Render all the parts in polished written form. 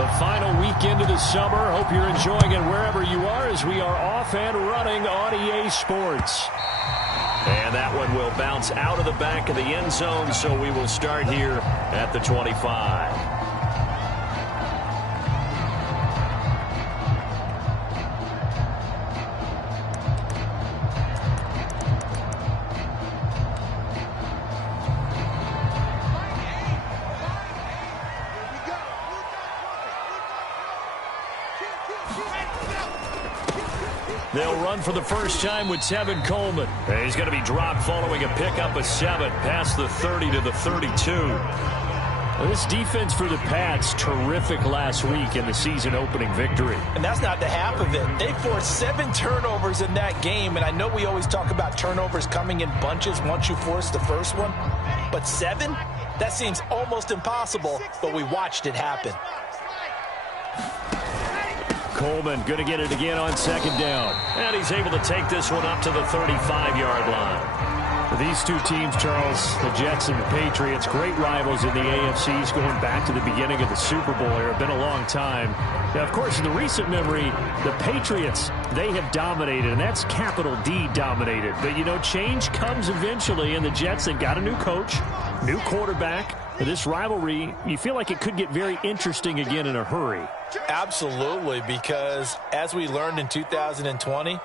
The final weekend of the summer. Hope you're enjoying it wherever you are as we are off and running on EA Sports. And that one will bounce out of the back of the end zone, so we will start here at the 25. They'll run for the first time with Tevin Coleman. He's going to be dropped following a pickup of 7 past the 30 to the 32. Well, this defense for the Pats, terrific last week in the season-opening victory. And that's not the half of it. They forced 7 turnovers in that game, and I know we always talk about turnovers coming in bunches once you force the first one, but 7? That seems almost impossible, but we watched it happen. Coleman going to get it again on second down. And he's able to take this one up to the 35-yard line. These two teams, Charles, the Jets and the Patriots, great rivals in the AFCs going back to the beginning of the Super Bowl era. Been a long time. Now, of course, in the recent memory, the Patriots, they have dominated, and that's capital D dominated. But, you know, change comes eventually, and the Jets, they've got a new coach, new quarterback. This rivalry, you feel like it could get very interesting again in a hurry. Absolutely, because as we learned in 2020,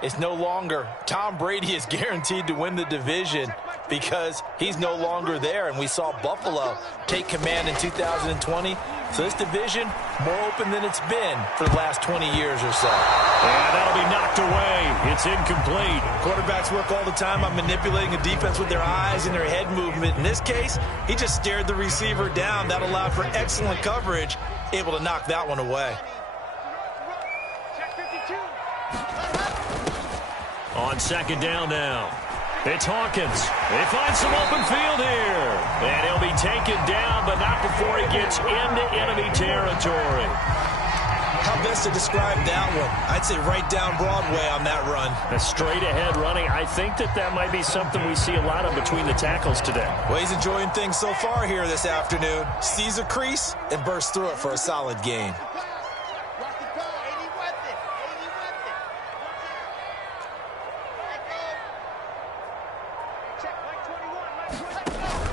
it's no longer Tom Brady is guaranteed to win the division because he's no longer there. And we saw Buffalo take command in 2020. So this division, more open than it's been for the last 20 years or so. And that'll be knocked away. It's incomplete. Quarterbacks work all the time on manipulating a defense with their eyes and their head movement. In this case, he just stared the receiver down. That allowed for excellent coverage, able to knock that one away. On second down now, it's Hawkins. They find some open field here. And he'll be taken down, but not before he gets into enemy territory. How best to describe that one? I'd say right down Broadway on that run. A straight ahead running. I think that might be something we see a lot of between the tackles today. Well, he's enjoying things so far here this afternoon. Sees a crease and bursts through it for a solid gain.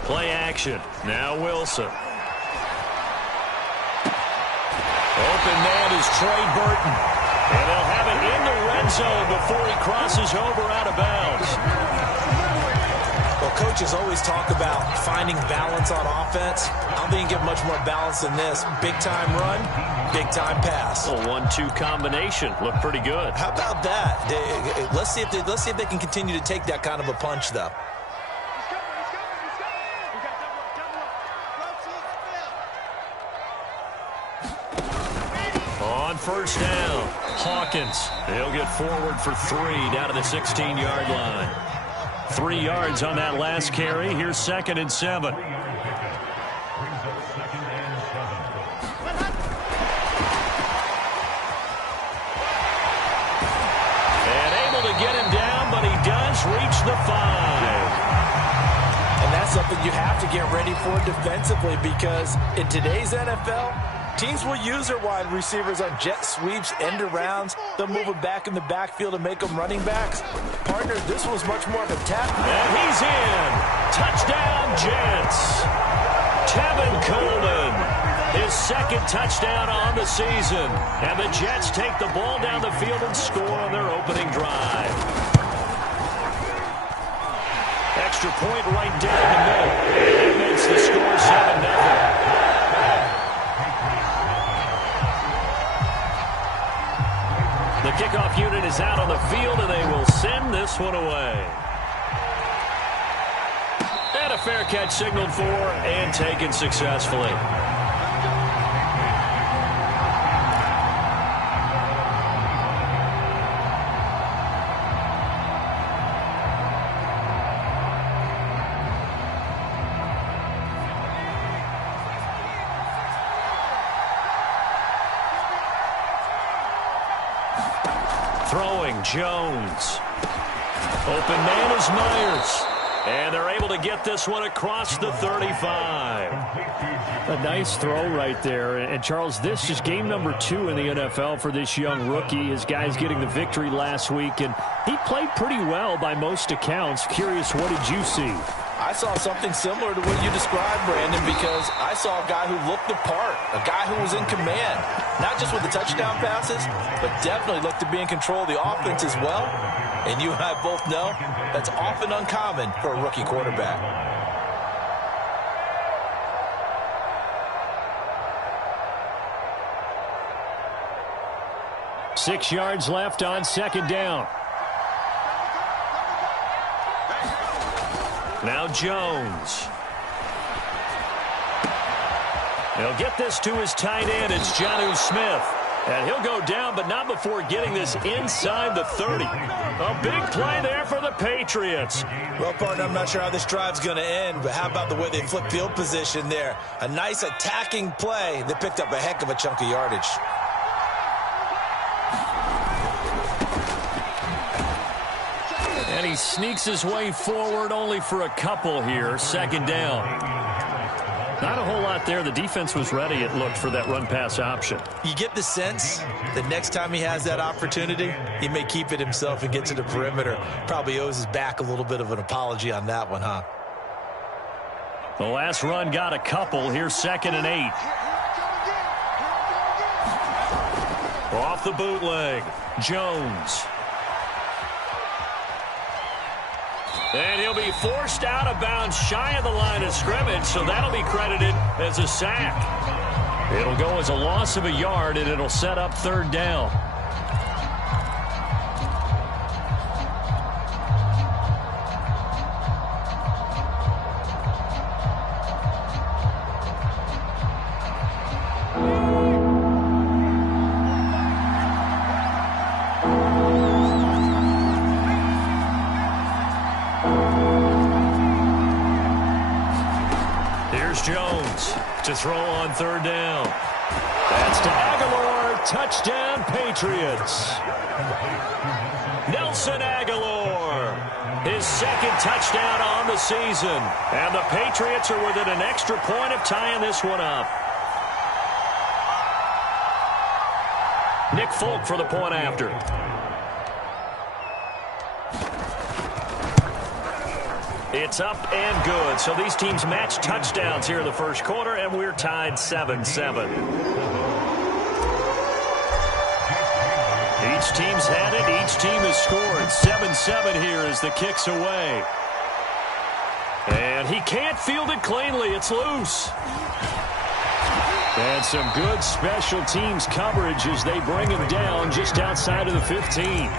Play action. Now Wilson. Open man is Trey Burton. And they'll have it in the red zone before he crosses over out of bounds. Well, coaches always talk about finding balance on offense. I don't think you get much more balance than this. Big-time run, big-time pass. A 1-2 combination. Looked pretty good. How about that? Let's see if they can continue to take that kind of a punch, though. First down, Hawkins. He'll get forward for 3 down to the 16-yard line. 3 yards on that last carry. Here's 2nd and 7. And able to get him down, but he does reach the 5. And that's something you have to get ready for defensively because in today's NFL, teams will use their wide receivers on jet sweeps, end arounds. They'll move them back in the backfield and make them running backs. Partners, this was much more of a tap. And he's in. Touchdown, Jets. Tevin Coleman, his 2nd touchdown on the season. And the Jets take the ball down the field and score on their opening drive. Extra point right down the middle. That makes the score 7-0. The kickoff unit is out on the field, and they will send this one away. And a fair catch signaled for and taken successfully. Throwing, Jones. Open man is Myers. And they're able to get this one across the 35. A nice throw right there. And, Charles, this is game number 2 in the NFL for this young rookie. His guys getting the victory last week, and he played pretty well by most accounts. Curious, what did you see? I saw something similar to what you described, Brandon, because I saw a guy who looked the part, a guy who was in command, not just with the touchdown passes, but definitely looked to be in control of the offense as well. And you and I both know that's often uncommon for a rookie quarterback. Six yards left on second down. Now Jones. He'll get this to his tight end. It's Jonnu Smith. And he'll go down, but not before getting this inside the 30. A big play there for the Patriots. Well, partner, I'm not sure how this drive's going to end, but how about the way they flip field position there? A nice attacking play that picked up a heck of a chunk of yardage. And he sneaks his way forward only for a couple here. Second down. Not a whole lot there. The defense was ready, it looked, for that run-pass option. You get the sense that next time he has that opportunity, he may keep it himself and get to the perimeter. Probably owes his back a little bit of an apology on that one, huh? The last run got a couple. Here's 2nd and 8. Off the bootleg. Jones. And he'll be forced out of bounds shy of the line of scrimmage, so that'll be credited as a sack. It'll go as a loss of a yard, and it'll set up third down. Jones to throw on third down. That's to Aguilar. Touchdown, Patriots. Nelson Aguilar. His second touchdown on the season. And the Patriots are within an extra point of tying this one up. Nick Folk for the point after. It's up and good. So these teams match touchdowns here in the first quarter, and we're tied 7-7. Each team's had it. Each team has scored. 7-7 here as the kick's away. And he can't field it cleanly. It's loose. And some good special teams coverage as they bring him down just outside of the 15.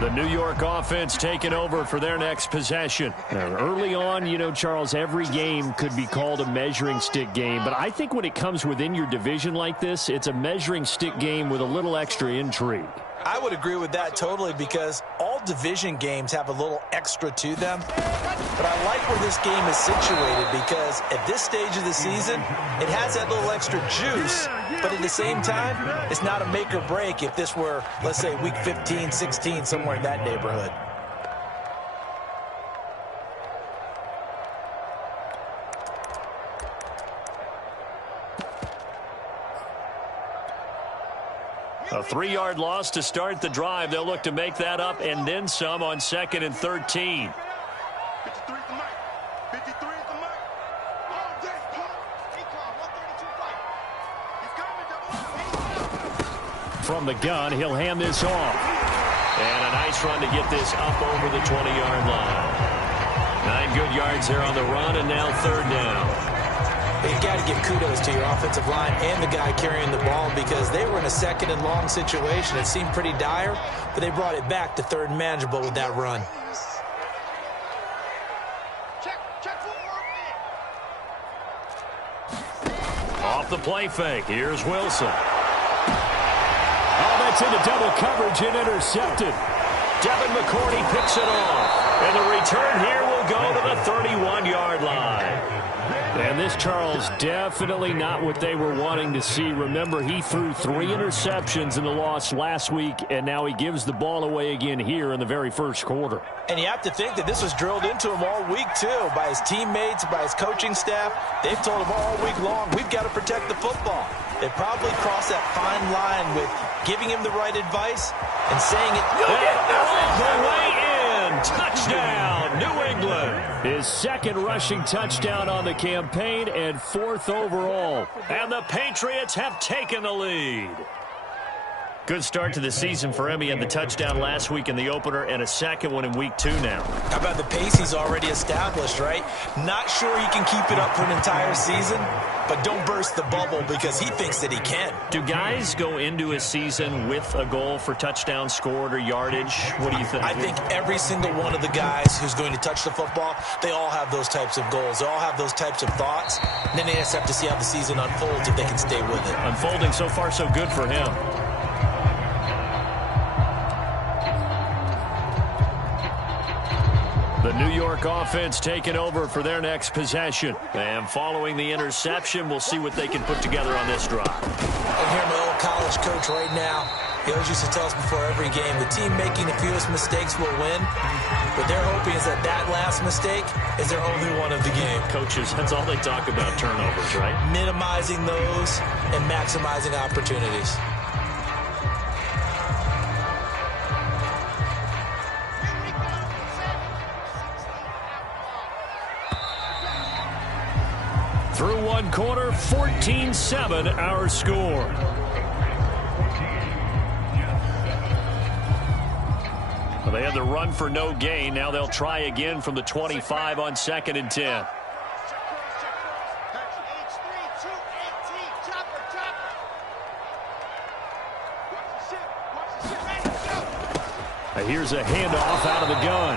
The New York offense taking over for their next possession. Now, early on, you know, Charles, every game could be called a measuring stick game. But I think when it comes within your division like this, it's a measuring stick game with a little extra intrigue. I would agree with that totally, because all division games have a little extra to them. But I like where this game is situated, because at this stage of the season, it has that little extra juice. But at the same time, it's not a make or break if this were, let's say, week 15, 16, somewhere in that neighborhood. A 3-yard loss to start the drive. They'll look to make that up and then some on 2nd and 13. From the gun, he'll hand this off. And a nice run to get this up over the 20-yard line. 9 good yards there on the run, and now third down. You've got to give kudos to your offensive line and the guy carrying the ball, because they were in a 2nd and long situation. It seemed pretty dire, but they brought it back to 3rd and manageable with that run. Off the play fake. Here's Wilson. Oh, that's into double coverage and intercepted. Devin McCourty picks it off. And the return here will go to the 31-yard line. And this, Charles, definitely not what they were wanting to see. Remember, he threw 3 interceptions in the loss last week, and now he gives the ball away again here in the very first quarter. And you have to think that this was drilled into him all week, too, by his teammates, by his coaching staff. They've told him all week long, we've got to protect the football. They probably crossed that fine line with giving him the right advice and saying it. All the way in. Touchdown, New England. His second rushing touchdown on the campaign and 4th overall. And the Patriots have taken the lead. Good start to the season for him. He had the touchdown last week in the opener and a second one in week 2 now. How about the pace he's already established, right? Not sure he can keep it up for an entire season, but don't burst the bubble because he thinks that he can. Do guys go into a season with a goal for touchdown scored or yardage? What do you think? I think every single one of the guys who's going to touch the football, they all have those types of goals. They all have those types of thoughts. And then they just have to see how the season unfolds if they can stay with it. Unfolding so far so good for him. The New York offense taking over for their next possession. And following the interception, we'll see what they can put together on this drive. I hear my old college coach right now. He always used to tell us before every game, the team making the fewest mistakes will win. What they're hoping is that that last mistake is their only one of the game. Coaches, that's all they talk about, turnovers, right? Minimizing those and maximizing opportunities. Through one quarter, 14-7 our score. Well, they had the run for no gain. Now they'll try again from the 25 on 2nd and 10. Here's a handoff out of the gun.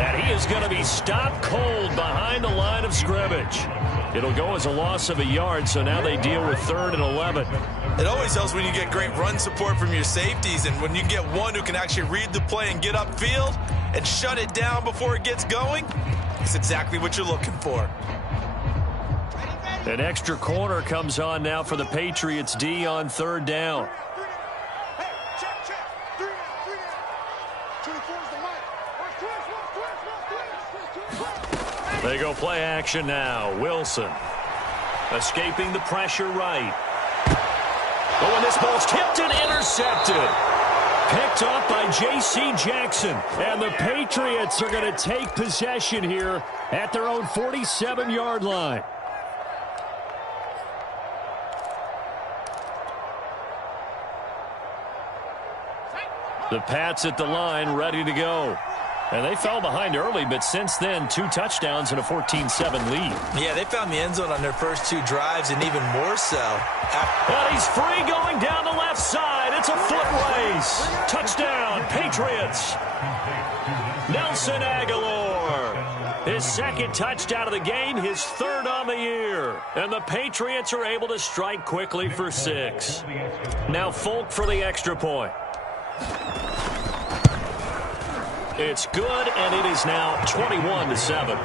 And he is going to be stopped cold behind the line of scrimmage. It'll go as a loss of a yard, so now they deal with 3rd and 11. It always helps when you get great run support from your safeties, and when you get one who can actually read the play and get upfield and shut it down before it gets going. It's exactly what you're looking for. An extra corner comes on now for the Patriots D on 3rd down. They go play action now. Wilson escaping the pressure right. Oh, and this ball's tipped and intercepted. Picked up by J.C. Jackson. And the Patriots are going to take possession here at their own 47-yard line. The Pats at the line, ready to go. And they fell behind early, but since then, 2 touchdowns and a 14-7 lead. Yeah, they found the end zone on their first 2 drives, and even more so. And he's free going down the left side. It's a foot race. Touchdown, Patriots. Nelson Aguilar. His 2nd touchdown of the game, his 3rd on the year. And the Patriots are able to strike quickly for 6. Now Folk for the extra point. It's good, and it is now 21-7.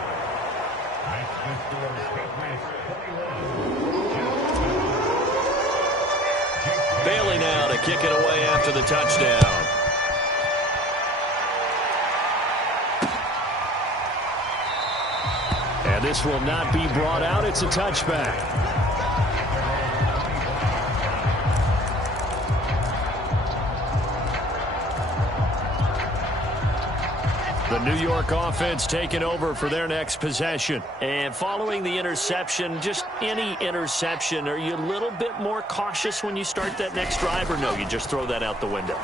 Bailey now to kick it away after the touchdown. And this will not be brought out. It's a touchback. The New York offense taking over for their next possession. And following the interception, just any interception, are you a little bit more cautious when you start that next drive, or no, you just throw that out the window?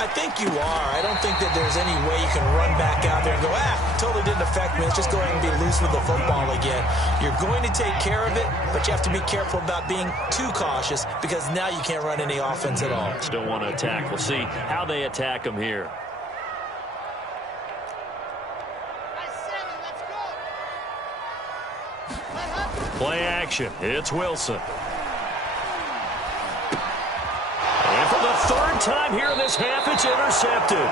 I think you are. I don't think that there's any way you can run back out there and go, totally didn't affect me. Let's just go ahead and be loose with the football again. You're going to take care of it, but you have to be careful about being too cautious because now you can't run any offense at all. Still want to attack. We'll see how they attack them here. Play action. It's Wilson. And for the 3rd time here in this half, it's intercepted.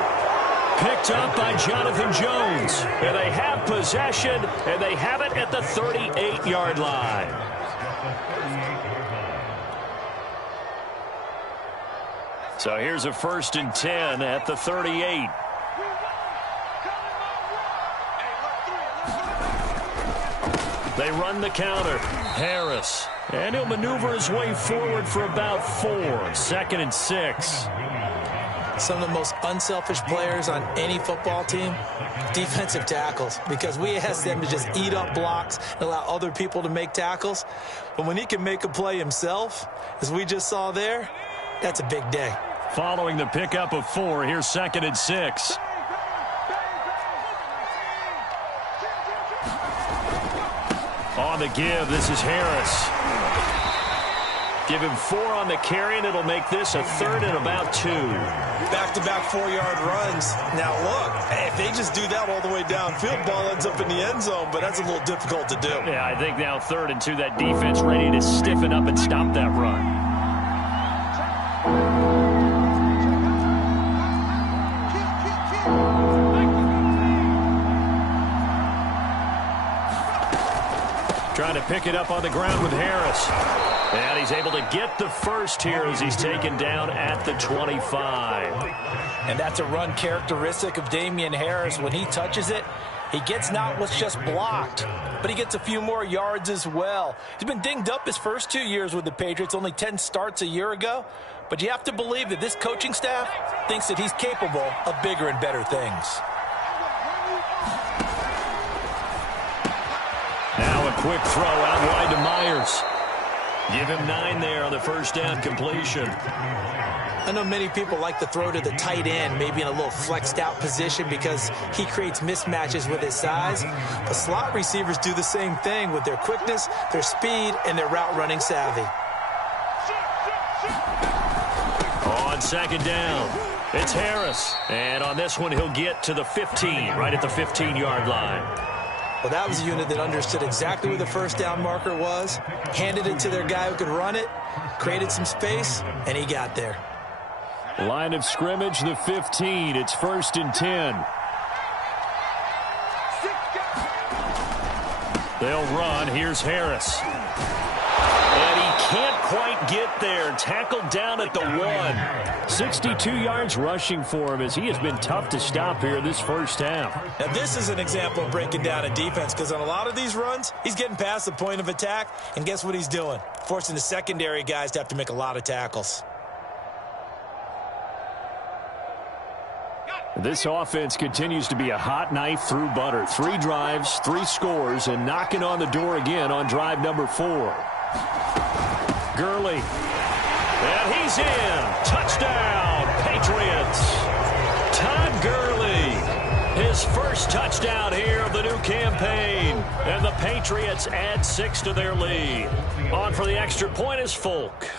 Picked up by Jonathan Jones. And they have possession, and they have it at the 38-yard line. So here's a 1st and 10 at the 38. They run the counter. Harris. And he'll maneuver his way forward for about 4. 2nd and 6. Some of the most unselfish players on any football team, defensive tackles, because we ask them to just eat up blocks and allow other people to make tackles. But when he can make a play himself, as we just saw there, that's a big day. Following the pickup of 4, here's 2nd and 6. On the give, this is Harris. Give him 4 on the carry, and it'll make this a 3rd and about 2. Back-to-back 4-yard runs. Now, look, if they just do that all the way downfield, ball ends up in the end zone, but that's a little difficult to do. Yeah, I think now 3rd and 2, that defense ready to stiffen up and stop that run. Trying to pick it up on the ground with Harris. And he's able to get the first here as he's taken down at the 25. And that's a run characteristic of Damian Harris. When he touches it, he gets not what's just blocked, but he gets a few more yards as well. He's been dinged up his first 2 years with the Patriots, only 10 starts a year ago. But you have to believe that this coaching staff thinks that he's capable of bigger and better things. Now a quick throw out wide to Myers. Give him 9 there on the first down completion. I know many people like to throw to the tight end, maybe in a little flexed out position because he creates mismatches with his size. But slot receivers do the same thing with their quickness, their speed, and their route running savvy. On 2nd down, it's Harris. And on this one, he'll get to the 15, right at the 15-yard line. Well, that was a unit that understood exactly where the first down marker was, handed it to their guy who could run it, created some space, and he got there. Line of scrimmage, the 15. It's 1st and 10. They'll run. Here's Harris. And he can't quite get there. Tackled down at the 1. 62 yards rushing for him as he has been tough to stop here this first half. Now, this is an example of breaking down a defense because on a lot of these runs, he's getting past the point of attack, and guess what he's doing? Forcing the secondary guys to have to make a lot of tackles. This offense continues to be a hot knife through butter. 3 drives, 3 scores, and knocking on the door again on drive number 4. Gurley. And he's in. Touchdown, Patriots. Todd Gurley. His first touchdown here of the new campaign. And the Patriots add 6 to their lead. On for the extra point is Folk.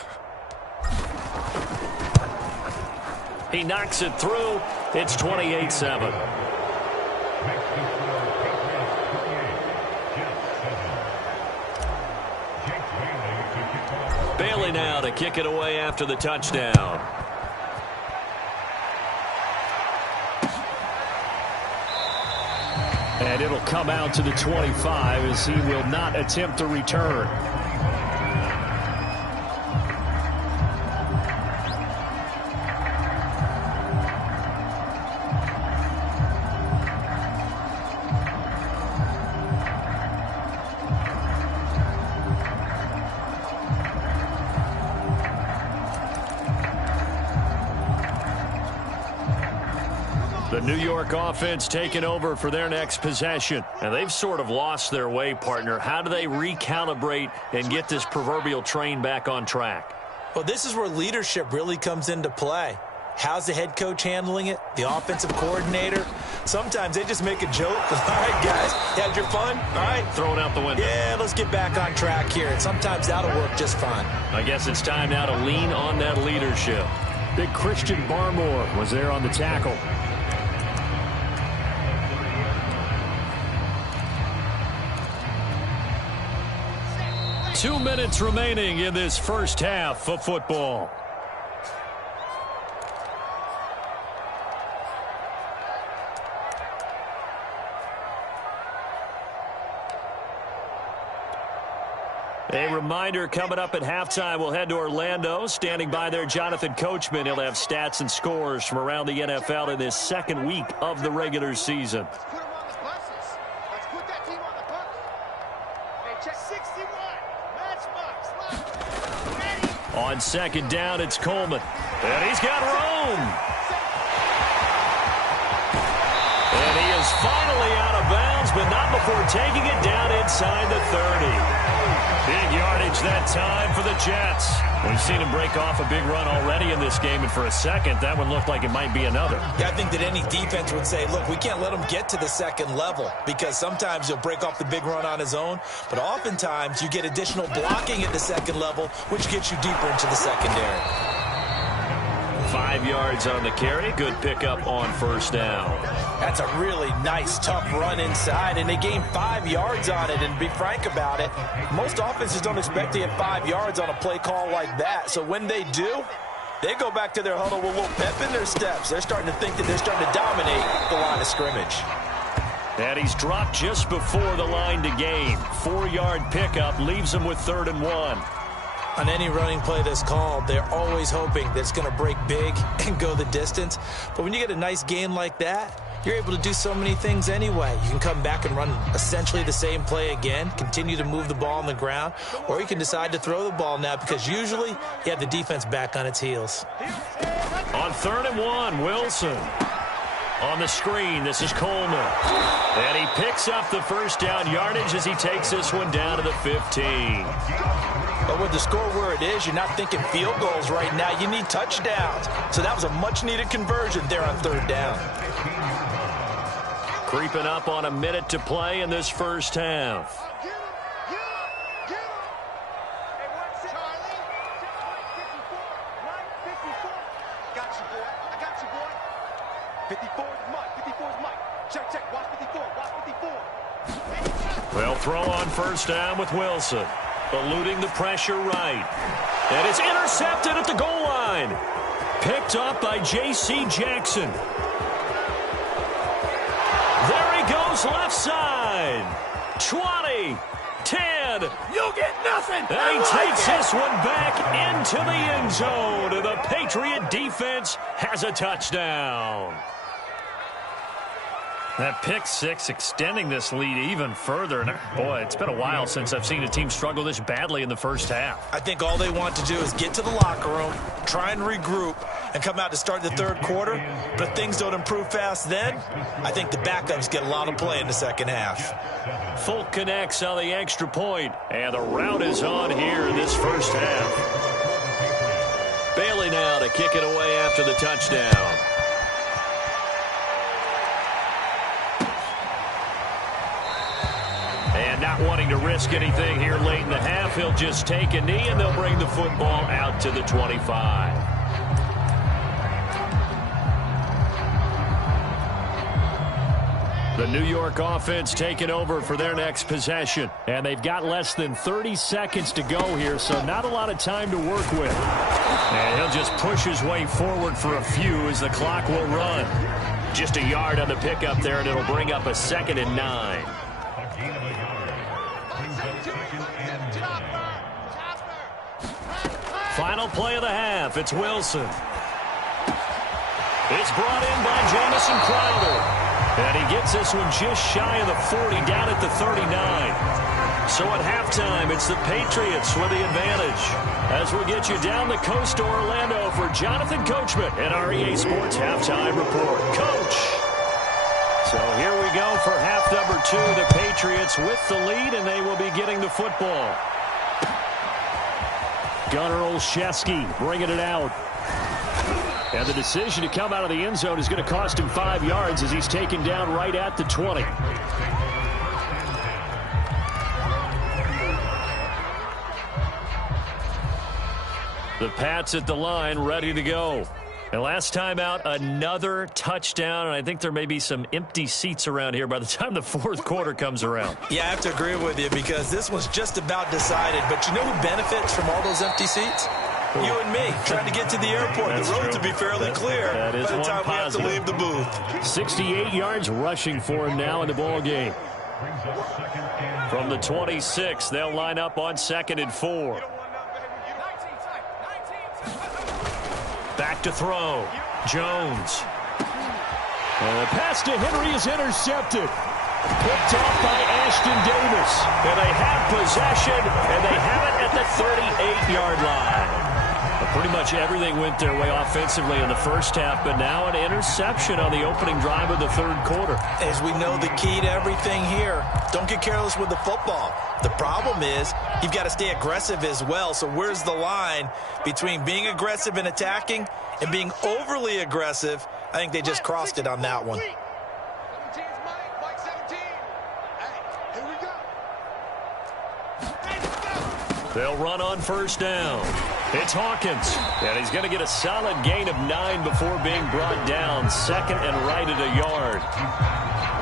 He knocks it through. It's 28-7. Bailey now to kick it away after the touchdown. And it'll come out to the 25 as he will not attempt to return. The New York offense taking over for their next possession. And they've sort of lost their way, partner. How do they recalibrate and get this proverbial train back on track? Well, this is where leadership really comes into play. How's the head coach handling it? The offensive coordinator? Sometimes they just make a joke. All right, guys, had your fun? All right. Throw it out the window. Yeah, let's get back on track here. And sometimes that'll work just fine. I guess it's time now to lean on that leadership. Big Christian Barmore was there on the tackle. 2 minutes remaining in this first half of football. A reminder, coming up at halftime, we'll head to Orlando. Standing by there, Jonathan Coachman. He'll have stats and scores from around the NFL in this second week of the regular season. On second down, it's Coleman. And he's got room. And he is finally out of bounds, but not before taking it down inside the 30. Big yardage that time for the Jets. We've seen him break off a big run already in this game, and for a second, that one looked like it might be another. Yeah, I think that any defense would say, look, we can't let him get to the second level, because sometimes he'll break off the big run on his own, but oftentimes you get additional blocking at the second level, which gets you deeper into the secondary. 5 yards on the carry. Good pickup on first down. That's a really nice, tough run inside, and they gained 5 yards on it. And to be frank about it, most offenses don't expect to get 5 yards on a play call like that. So when they do, they go back to their huddle with a little pep in their steps. They're starting to think that they're starting to dominate the line of scrimmage. And he's dropped just before the line to gain. 4-yard pickup leaves him with 3rd and 1. On any running play that's called, they're always hoping that it's going to break big and go the distance. But when you get a nice gain like that, you're able to do so many things anyway. You can come back and run essentially the same play again, continue to move the ball on the ground, or you can decide to throw the ball now because usually you have the defense back on its heels. On 3rd and 1, Wilson. On the screen, this is Coleman. And he picks up the first down yardage as he takes this one down to the 15. But with the score where it is, you're not thinking field goals right now. You need touchdowns. So that was a much-needed conversion there on 3rd down. Creeping up on a minute to play in this first half. Well, throw on first down with Wilson. Eluding the pressure right. And it's intercepted at the goal line. Picked up by J.C. Jackson. There he goes left side. 20, 10. You'll get nothing. And he takes this one back into the end zone. And the Patriot defense has a touchdown. That pick six extending this lead even further. And boy, it's been a while since I've seen a team struggle this badly in the first half. I think all they want to do is get to the locker room, try and regroup, and come out to start the third quarter. But if things don't improve fast then, I think the backups get a lot of play in the second half. Folk connects on the extra point, and the route is on here in this first half. Bailey now to kick it away after the touchdown. And not wanting to risk anything here late in the half, he'll just take a knee, and they'll bring the football out to the 25. The New York offense taking over for their next possession. And they've got less than 30 seconds to go here, so not a lot of time to work with. And he'll just push his way forward for a few as the clock will run. Just a yard on the pickup there, and it'll bring up a 2nd and 9. Final play of the half. It's Wilson. It's brought in by Jamison Crowder. And he gets this one just shy of the 40, down at the 39. So at halftime, it's the Patriots with the advantage. As we get you down the coast to Orlando for Jonathan Coachman at our EA Sports Halftime Report. Coach. So here we go for half number 2. The Patriots with the lead, and they will be getting the football. Gunnar Olszewski bringing it out. And the decision to come out of the end zone is going to cost him 5 yards as he's taken down right at the 20. The Pats at the line, ready to go. And last time out, another touchdown, and I think there may be some empty seats around here by the time the fourth quarter comes around. Yeah, I have to agree with you because this one's just about decided. But you know who benefits from all those empty seats? You and me, trying to get to the airport. That's the road true. to be fairly clear that is by the time we have to leave the booth. 68 yards rushing for him now in the ball game. From the 26, they'll line up on 2nd and 4. Back to throw. Jones. And the pass to Henry is intercepted. Picked off by Ashton Davis. And they have possession, and they have it at the 38-yard line. Pretty much everything went their way offensively in the first half, but now an interception on the opening drive of the third quarter. As we know, the key to everything here, don't get careless with the football. The problem is you've got to stay aggressive as well. So where's the line between being aggressive and attacking and being overly aggressive? I think they just crossed it on that one. They'll run on first down. It's Hawkins, and he's going to get a solid gain of 9 before being brought down. 2nd and right at a yard.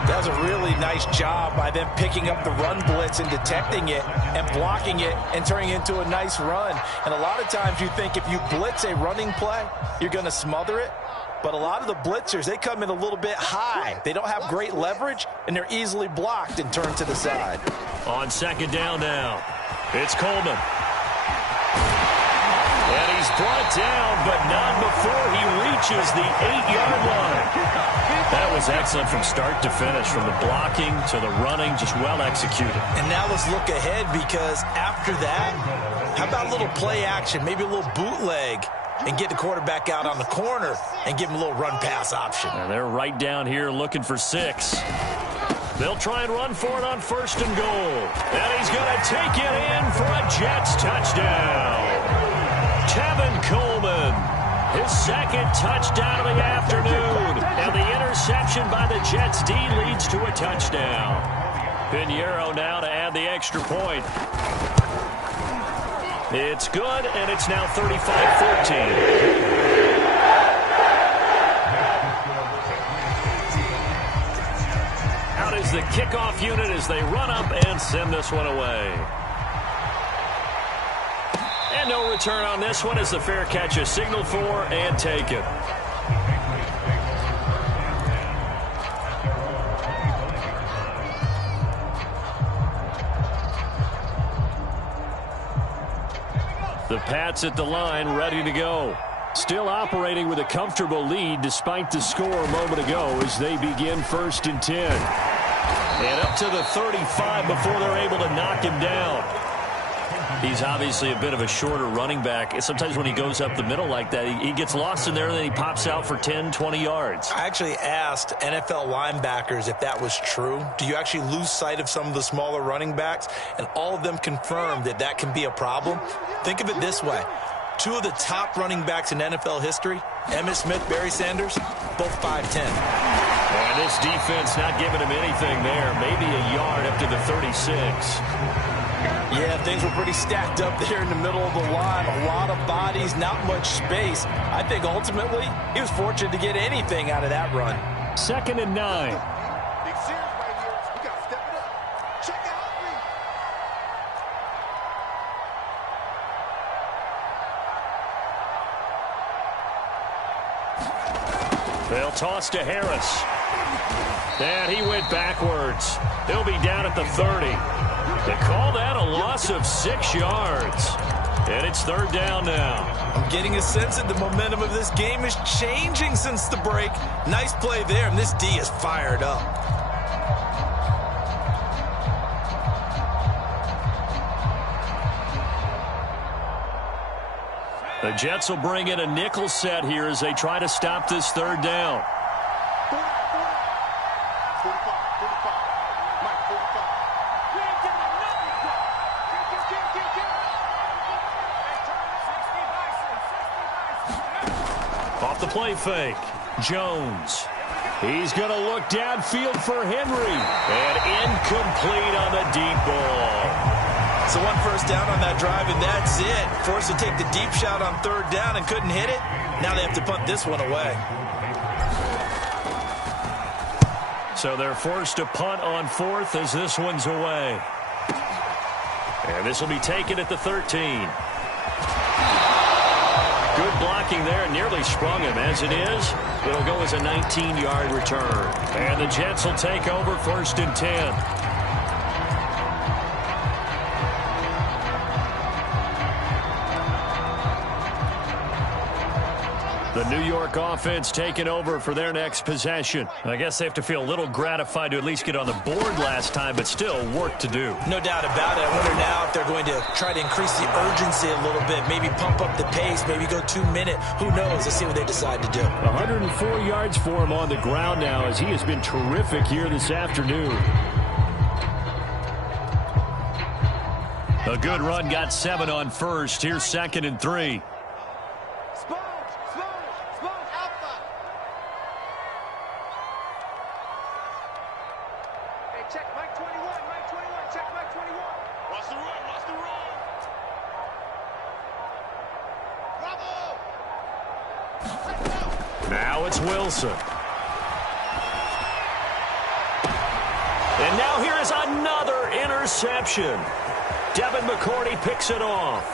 That was a really nice job by them picking up the run blitz and detecting it and blocking it and turning it into a nice run. And a lot of times you think if you blitz a running play, you're going to smother it. But a lot of the blitzers, they come in a little bit high. They don't have great leverage, and they're easily blocked and turned to the side. On 2nd down now, it's Coleman. And he's brought down, but not before he reaches the 8-yard line. That was excellent from start to finish, from the blocking to the running, just well executed. And now let's look ahead, because after that, how about a little play action, maybe a little bootleg, and get the quarterback out on the corner and give him a little run-pass option. And they're right down here looking for 6. They'll try and run for it on 1st and goal. And he's going to take it in for a Jets touchdown. Tevin Coleman, his 2nd touchdown of the afternoon. And the interception by the Jets D leads to a touchdown. Pinheiro now to add the extra point. It's good, and it's now 35-14. Is the kickoff unit as they run up and send this one away. And no return on this one as the fair catch is signaled for and taken. The Pats at the line, ready to go. Still operating with a comfortable lead despite the score a moment ago as they begin 1st and 10. And up to the 35 before they're able to knock him down. He's obviously a bit of a shorter running back. Sometimes when he goes up the middle like that, he gets lost in there and then he pops out for 10, 20 yards. I actually asked NFL linebackers if that was true. Do you actually lose sight of some of the smaller running backs? And all of them confirmed that that can be a problem. Think of it this way. 2 of the top running backs in NFL history, Emmitt Smith, Barry Sanders, both 5'10". And this defense not giving him anything there. Maybe a yard up to the 36. Yeah, things were pretty stacked up there in the middle of the line. A lot of bodies, not much space. I think ultimately he was fortunate to get anything out of that run. 2nd and 9. They'll toss to Harris. And he went backwards. He'll be down at the 30. They call that a loss of 6 yards. And it's 3rd down now. I'm getting a sense that the momentum of this game is changing since the break. Nice play there, and this D is fired up. The Jets will bring in a nickel set here as they try to stop this 3rd down. Off the play fake, Jones. He's going to look downfield for Henry. And incomplete on the deep ball. So 1 first down on that drive, and that's it. Forced to take the deep shot on 3rd down and couldn't hit it. Now they have to punt this one away. So they're forced to punt on 4th as this one's away. And this will be taken at the 13. Good blocking there, nearly sprung him. As it is, it'll go as a 19-yard return. And the Jets will take over 1st and 10. The New York offense taking over for their next possession. I guess they have to feel a little gratified to at least get on the board last time, but still work to do. No doubt about it. I wonder now if they're going to try to increase the urgency a little bit, maybe pump up the pace, maybe go 2 minute. Who knows? Let's see what they decide to do. 104 yards for him on the ground now as he has been terrific here this afternoon. A good run, got 7 on first. Here's 2nd and 3. Now it's Wilson. And now here is another interception. Devin McCourty picks it off.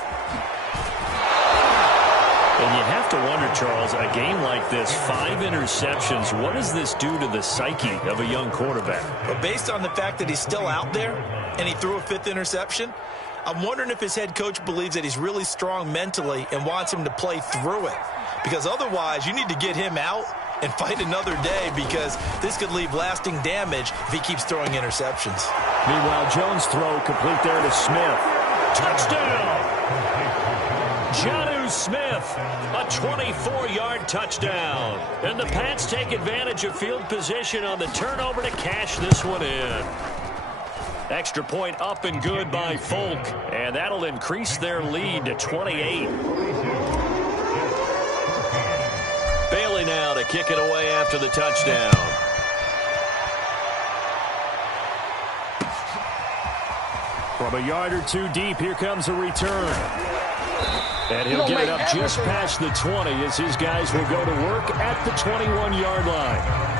And you have to wonder, Charles, a game like this, 5 interceptions, what does this do to the psyche of a young quarterback? But based on the fact that he's still out there and he threw a 5th interception, I'm wondering if his head coach believes that he's really strong mentally and wants him to play through it. Because otherwise, you need to get him out and fight another day, because this could leave lasting damage if he keeps throwing interceptions. Meanwhile, Jones' throw complete there to Smith. Touchdown! Jonnu Smith, a 24-yard touchdown. And the Pats take advantage of field position on the turnover to cash this one in. Extra point up and good by Folk, and that'll increase their lead to 28. Bailey now to kick it away after the touchdown. From a yard or 2 deep, here comes a return. And he'll get it up just past the 20 as his guys will go to work at the 21-yard line.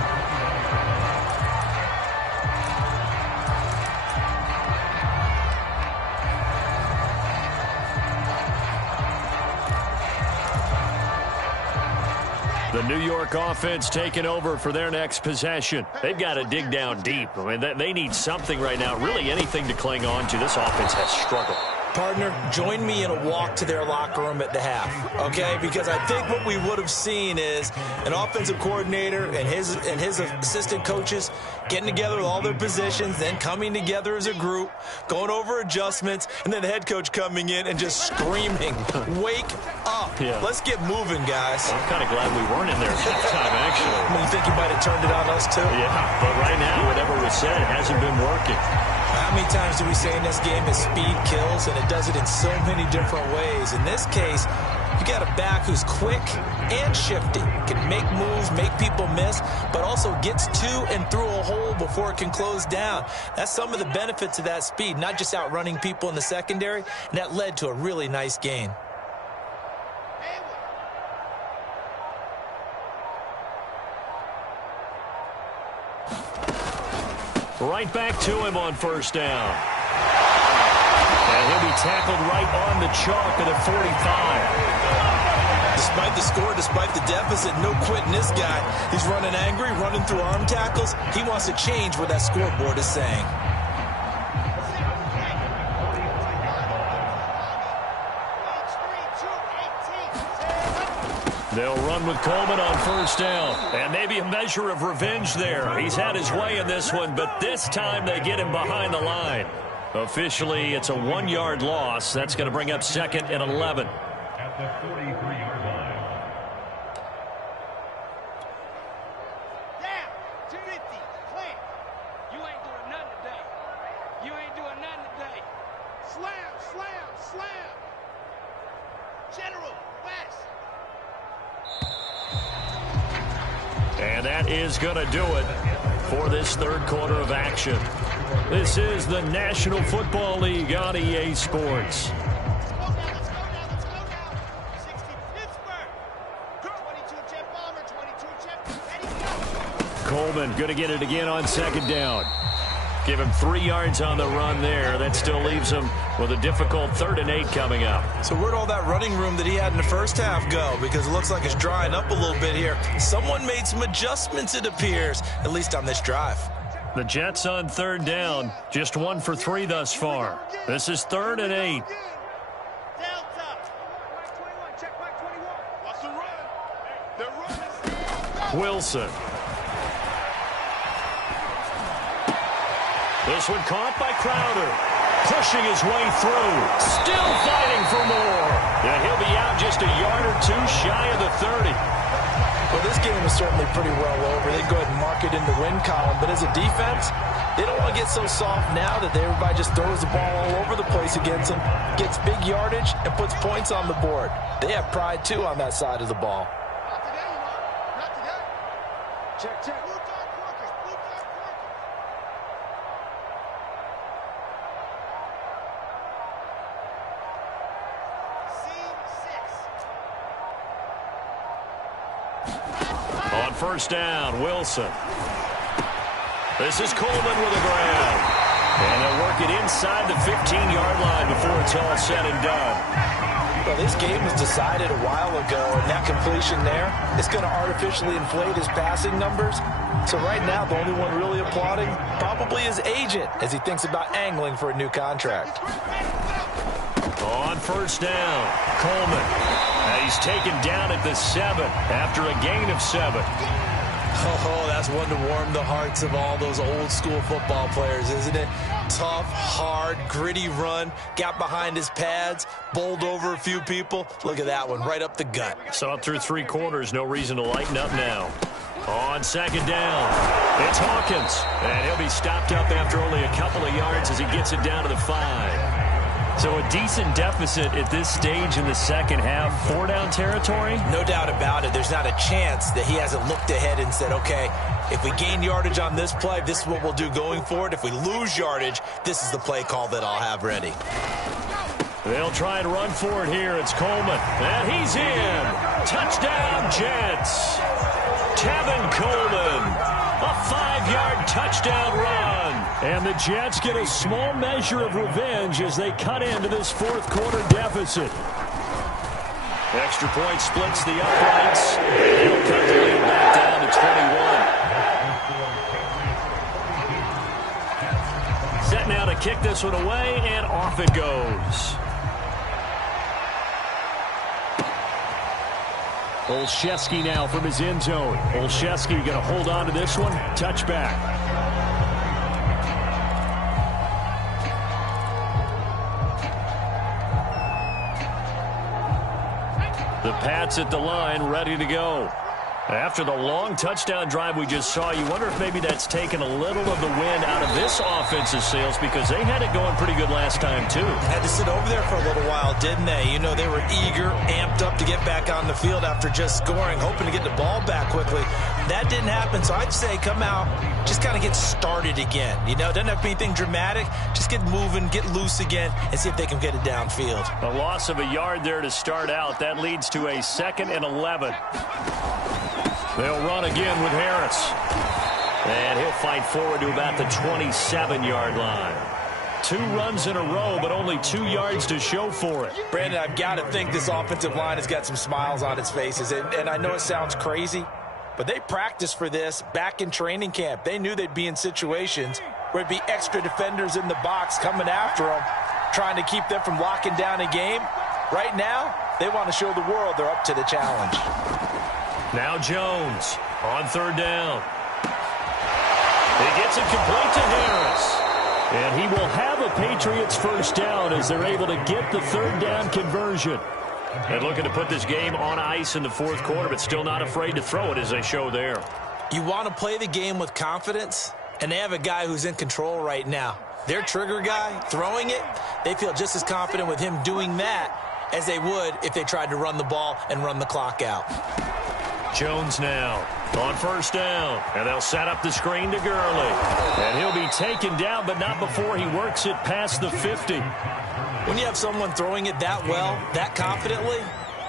The New York offense taking over for their next possession. They've got to dig down deep. I mean, they need something right now, really anything to cling on to. This offense has struggled. Partner, join me in a walk to their locker room at the half, okay? Because I think what we would have seen is an offensive coordinator and his assistant coaches getting together with all their positions, then coming together as a group, going over adjustments, and then the head coach coming in and just screaming, wake up. Yeah. Let's get moving, guys. I'm kind of glad we weren't in there at that time, actually. I mean, you think you might have turned it on us, too? Yeah, but right now, whatever was said hasn't been working. How many times do we say in this game that speed kills, and it does it in so many different ways? In this case, you got a back who's quick and shifty, can make moves, make people miss, but also gets to and through a hole before it can close down. That's some of the benefits of that speed, not just outrunning people in the secondary, and that led to a really nice gain. Right back to him on first down. And he'll be tackled right on the chalk at the 45. Despite the score, despite the deficit, no quitting this guy. He's running angry, running through arm tackles. He wants to change what that scoreboard is saying. They'll run with Coleman on first down. And maybe a measure of revenge there. He's had his way in this one, but this time they get him behind the line. Officially, it's a 1-yard loss. That's going to bring up 2nd and 11. At the 43-yard line. Down, 250, clear. You ain't doing nothing today. You ain't doing nothing today. Slam, slam, slam. General, West. And that is going to do it for this third quarter of action. This is the National Football League on EA Sports. Let's go now. 60 Pittsburgh. 22 Jet Bomber, 22 Jet. Ready, go. Coleman going to get it again on 2nd down. Give him 3 yards on the run there. That still leaves him with a difficult 3rd and 8 coming up. So where'd all that running room that he had in the first half go? Because it looks like it's drying up a little bit here. Someone made some adjustments, it appears, at least on this drive. The Jets on 3rd down. Just 1 for 3 thus far. This is 3rd and 8. Delta. Mike 21, check Mike 21. What's the run? Wilson. This one caught by Crowder. Pushing his way through. Still fighting for more. And he'll be out just a yard or two shy of the 30. Well, this game is certainly pretty well over. They go ahead and mark it in the win column. But as a defense, they don't want to get so soft now that everybody just throws the ball all over the place against them, gets big yardage, and puts points on the board. They have pride, too, on that side of the ball. Not today, Not today. Check, check. Blue dark workers. Blue dark workers. Scene 6. On first down, Wilson. This is Coleman with a grab. And they'll work it inside the 15-yard line before it's all said and done. Well, this game was decided a while ago, and that completion there is going to artificially inflate his passing numbers. So right now, the only one really applauding probably his agent as he thinks about angling for a new contract. On first down, Coleman. He's taken down at the 7 after a gain of 7. Oh, that's one to warm the hearts of all those old-school football players, isn't it? Tough, hard, gritty run, got behind his pads, bowled over a few people. Look at that one, right up the gut. Saw it through 3 quarters, no reason to lighten up now. On second down, it's Hawkins, and he'll be stopped up after only a couple of yards as he gets it down to the 5. So a decent deficit at this stage in the second half. 4-down territory? No doubt about it. There's not a chance that he hasn't looked ahead and said, okay, if we gain yardage on this play, this is what we'll do going forward. If we lose yardage, this is the play call that I'll have ready. They'll try and run for it here. It's Coleman. And he's in. Touchdown, Jets. Tevin Coleman. A 5-yard touchdown run. And the Jets get a small measure of revenge as they cut into this fourth-quarter deficit. Extra point splits the uprights. And he'll cut the lead back down to 21. Set now to kick this one away, and off it goes. Olszewski now from his end zone. Olszewski going to hold on to this one. Touchback. The Pats at the line, ready to go. After the long touchdown drive we just saw, you wonder if maybe that's taken a little of the wind out of this offensive sails because they had it going pretty good last time, too. Had to sit over there for a little while, didn't they? You know, they were eager, amped up to get back on the field after just scoring, hoping to get the ball back quickly. That didn't happen, so I'd say come out, just kind of get started again. You know, it doesn't have to be anything dramatic. Just get moving, get loose again, and see if they can get it downfield. A loss of a yard there to start out. That leads to a 2nd and 11. They'll run again with Harris. And he'll fight forward to about the 27-yard line. 2 runs in a row, but only 2 yards to show for it. Brandon, I've got to think this offensive line has got some smiles on its faces. And I know it sounds crazy, but they practiced for this back in training camp. They knew they'd be in situations where it'd be extra defenders in the box coming after them, trying to keep them from locking down a game. Right now, they want to show the world they're up to the challenge. Now Jones on 3rd down. He gets it complete to Harris. And he will have a Patriots first down as they're able to get the 3rd down conversion. And looking to put this game on ice in the 4th quarter, but still not afraid to throw it as they show there. You want to play the game with confidence, and they have a guy who's in control right now. Their trigger guy throwing it, they feel just as confident with him doing that as they would if they tried to run the ball and run the clock out. Jones now on 1st down, and they'll set up the screen to Gurley. And he'll be taken down, but not before he works it past the 50. When you have someone throwing it that well, that confidently,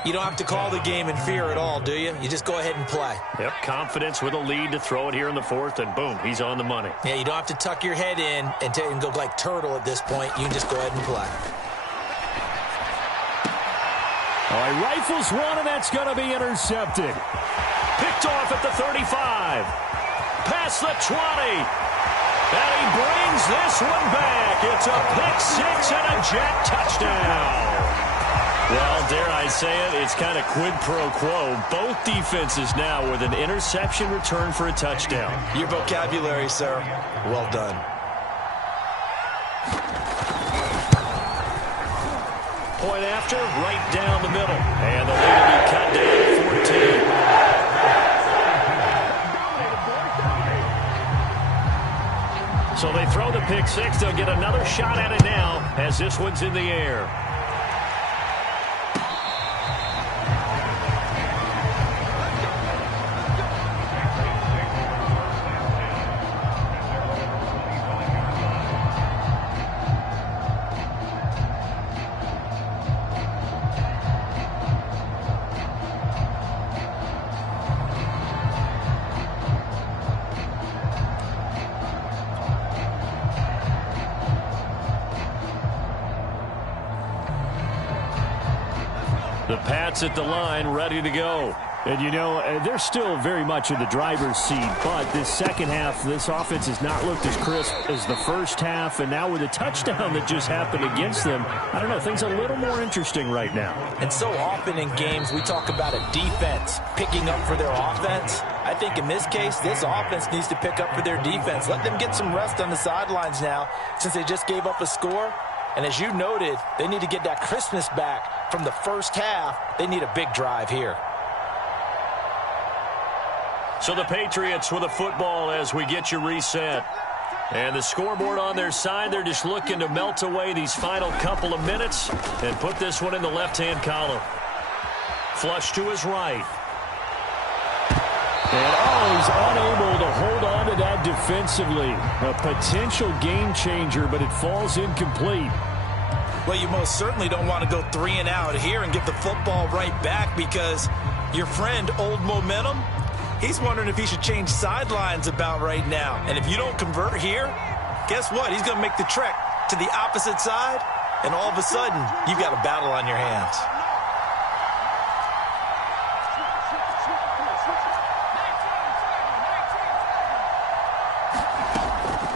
you don't have to call the game in fear at all, do you? You just go ahead and play. Yep, confidence with a lead to throw it here in the 4th, and boom, he's on the money. Yeah, you don't have to tuck your head in and go like turtle at this point. You can just go ahead and play. All right, rifles one, and that's going to be intercepted. Picked off at the 35. Past the 20. And he brings this one back. It's a pick 6 and a Jet touchdown. Well, dare I say it, it's kind of quid pro quo. Both defenses now with an interception return for a touchdown. Your vocabulary, sir. Well done. Point after, right down the middle. And the lead will be cut down to 14. So they throw the pick six. They'll get another shot at it now as this one's in the air. The Pats at the line, ready to go. And, you know, they're still very much in the driver's seat, but this second half, this offense has not looked as crisp as the first half, and now with a touchdown that just happened against them, I don't know, things are a little more interesting right now. And so often in games, we talk about a defense picking up for their offense. I think in this case, this offense needs to pick up for their defense. Let them get some rest on the sidelines now, since they just gave up a score. And as you noted, they need to get that crispness back from the first half. They need a big drive here. So the Patriots with a football as we get you reset. And the scoreboard on their side, they're just looking to melt away these final couple of minutes and put this one in the left-hand column. Flush to his right. And he's unable to hold on to that defensively. A potential game changer, but it falls incomplete. Well, you most certainly don't want to go 3 and out here and get the football right back, because your friend, Old Momentum, he's wondering if he should change sidelines about right now. And if you don't convert here, guess what? He's going to make the trek to the opposite side, and all of a sudden, you've got a battle on your hands.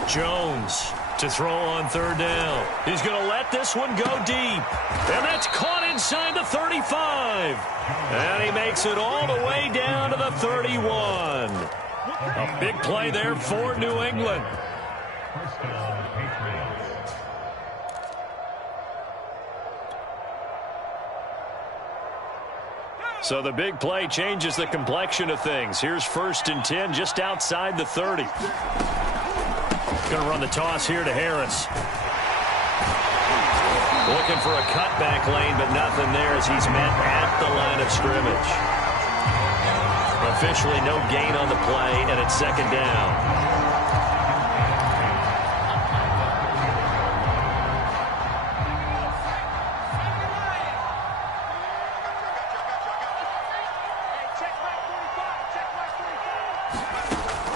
Jones to throw on third down. He's going to let this one go deep. And that's caught inside the 35. And he makes it all the way down to the 31. A big play there for New England. First down, Patriots. So the big play changes the complexion of things. Here's 1st and 10 just outside the 30. Going to run the toss here to Harris. Looking for a cutback lane, but nothing there as he's met at the line of scrimmage. Officially no gain on the play, and it's 2nd down.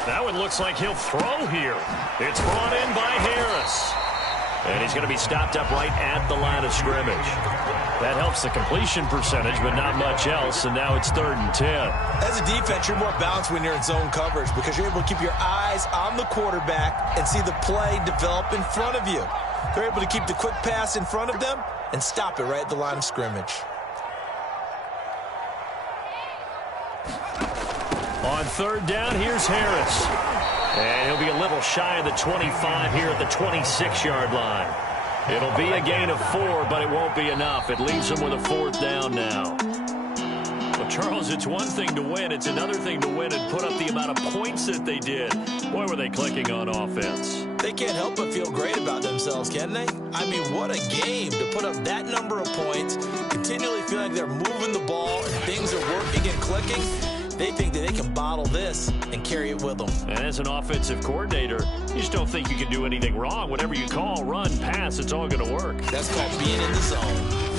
That one looks like he'll throw here. It's brought in by Harris. And he's going to be stopped up right at the line of scrimmage. That helps the completion percentage, but not much else, and now it's 3rd and 10. As a defense, you're more balanced when you're in zone coverage, because you're able to keep your eyes on the quarterback and see the play develop in front of you. They're able to keep the quick pass in front of them and stop it right at the line of scrimmage. On 3rd down, here's Harris. And he'll be a little shy of the 25 here at the 26-yard line. It'll be a gain of 4, but it won't be enough. It leaves him with a 4th down now. Well, Charles, it's one thing to win. It's another thing to win and put up the amount of points that they did. Boy, were they clicking on offense. They can't help but feel great about themselves, can they? I mean, what a game to put up that number of points, continually feeling like they're moving the ball and things are working and clicking. They think that they can bottle this and carry it with them. And as an offensive coordinator, you just don't think you can do anything wrong. Whatever you call, run, pass, it's all going to work. That's called being in the zone.